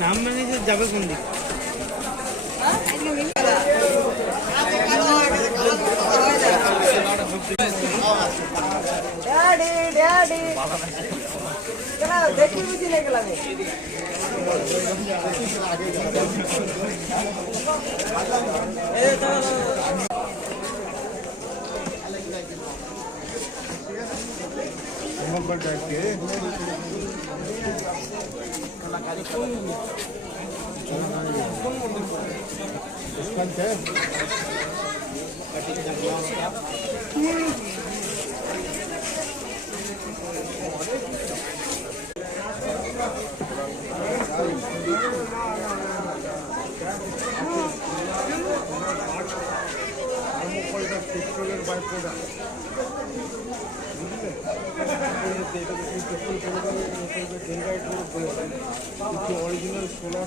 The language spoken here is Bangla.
নাম মানে যাবে কোন দিক? দেখি বুঝি গেলাম नंबर बैठ के पेट्रोलेर बाय प्रोडक्ट অরিজিনাল সোলার